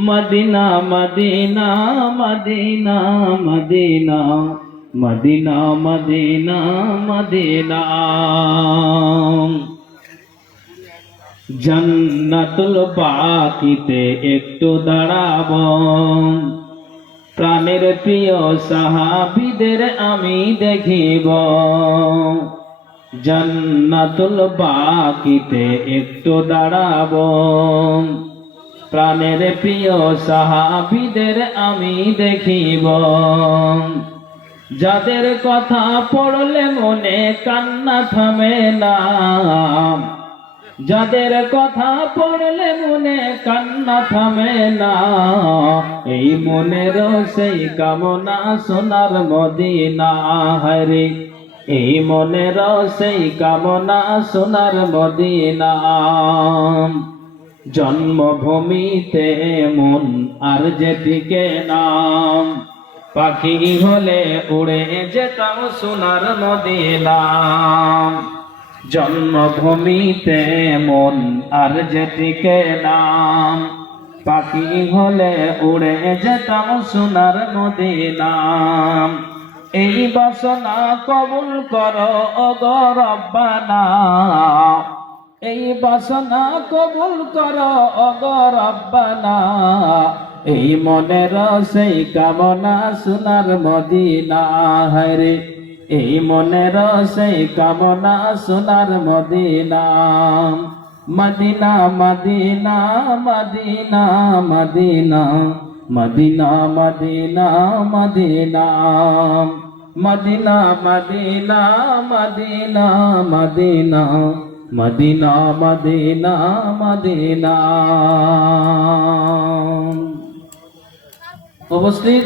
Medina Medina Medina Medina Medina Medina Medina জান্নাতুল বাকিতে একটু দাঁড়াব প্রাণের প্রিয় সাহাবিদের আমি দেখিব জান্নাতুল বাকিতে একটু দাঁড়াব প্রাণের প্রিয় সাহাবিদের আমি দেখিব। যাদের কথা পড়লে মনে কান্না থামে না। যাদের কথা পড়লে মনে কান্না থামে না। এই মনের সেই কামনা সোনার মদিনা হরে এই মনের সেই কামনা সোনার মদিনা। জন্মভূমিতে মন আর যেদিকে নাম, পাখি হলে উড়ে যেতাম সোনার মদিনাম জন্মভূমিতে মন আর যেদিকে নাম, পাখি হলে উড়ে যেতাম সোনার মদিনাম এই বাসনা কবুল করো অগরব্বানা এই বাসনা কবুল করো অগরব্বানা এই মনের সেই কামনা সোনার মদিনা হরে এই মনের সেই কামনা সোনার Medina Medina Medina Medina Medina Medina Medina Medina Medina Medina Medina Medina Medina Medina Medina. উপস্থিত